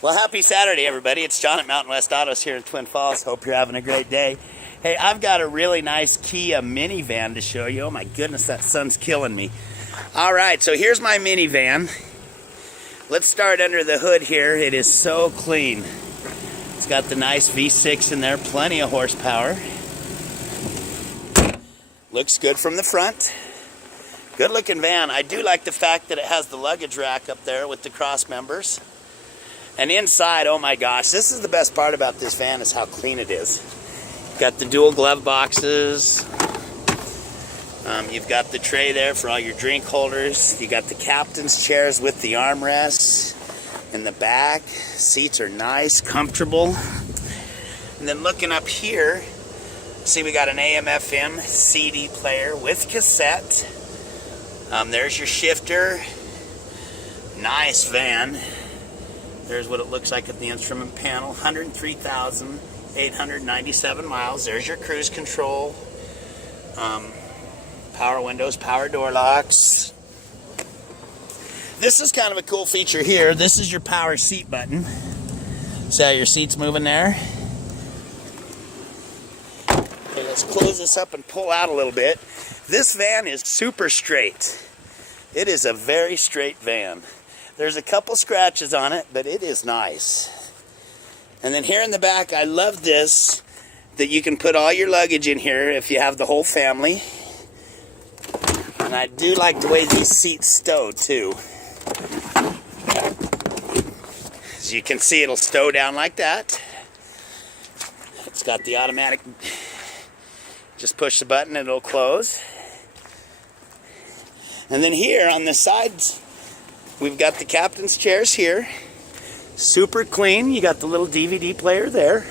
Well, happy Saturday, everybody. It's John at Mountain West Autos here in Twin Falls. Hope you're having a great day. Hey, I've got a really nice Kia minivan to show you. Oh my goodness, that sun's killing me. All right, so here's my minivan. Let's start under the hood here. It is so clean. It's got the nice V6 in there, plenty of horsepower. Looks good from the front. Good looking van. I do like the fact that it has the luggage rack up there with the cross members. And inside, oh my gosh, this is the best part about this van is how clean it is. Got the dual glove boxes. You've got the tray there for all your drink holders. You got the captain's chairs with the armrests in the back. Seats are nice, comfortable. And then looking up here, see we got an AM/FM CD player with cassette. There's your shifter. Nice van. There's what it looks like at the instrument panel. 103,897 miles. There's your cruise control. Power windows, power door locks. This is kind of a cool feature here. This is your power seat button. See how your seat's moving there? Okay, let's close this up and pull out a little bit. This van is super straight. It is a very straight van. There's a couple scratches on it, but it is nice. And then here in the back, I love this, that you can put all your luggage in here if you have the whole family. And I do like the way these seats stow, too. As you can see, it'll stow down like that. It's got the automatic, just push the button and it'll close. And then here on the sides, we've got the captain's chairs here. Super clean. You got the little DVD player there.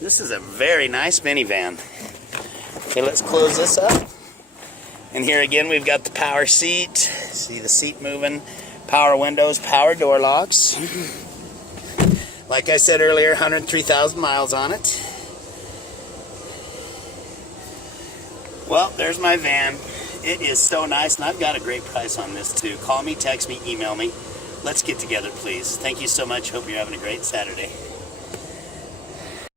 This is a very nice minivan. Okay, let's close this up. And here again, we've got the power seat. See the seat moving. Power windows, power door locks. Like I said earlier, 103,000 miles on it. Well, there's my van. It is so nice, and I've got a great price on this too. Call me, text me, email me. Let's get together, please. Thank you so much. Hope you're having a great Saturday.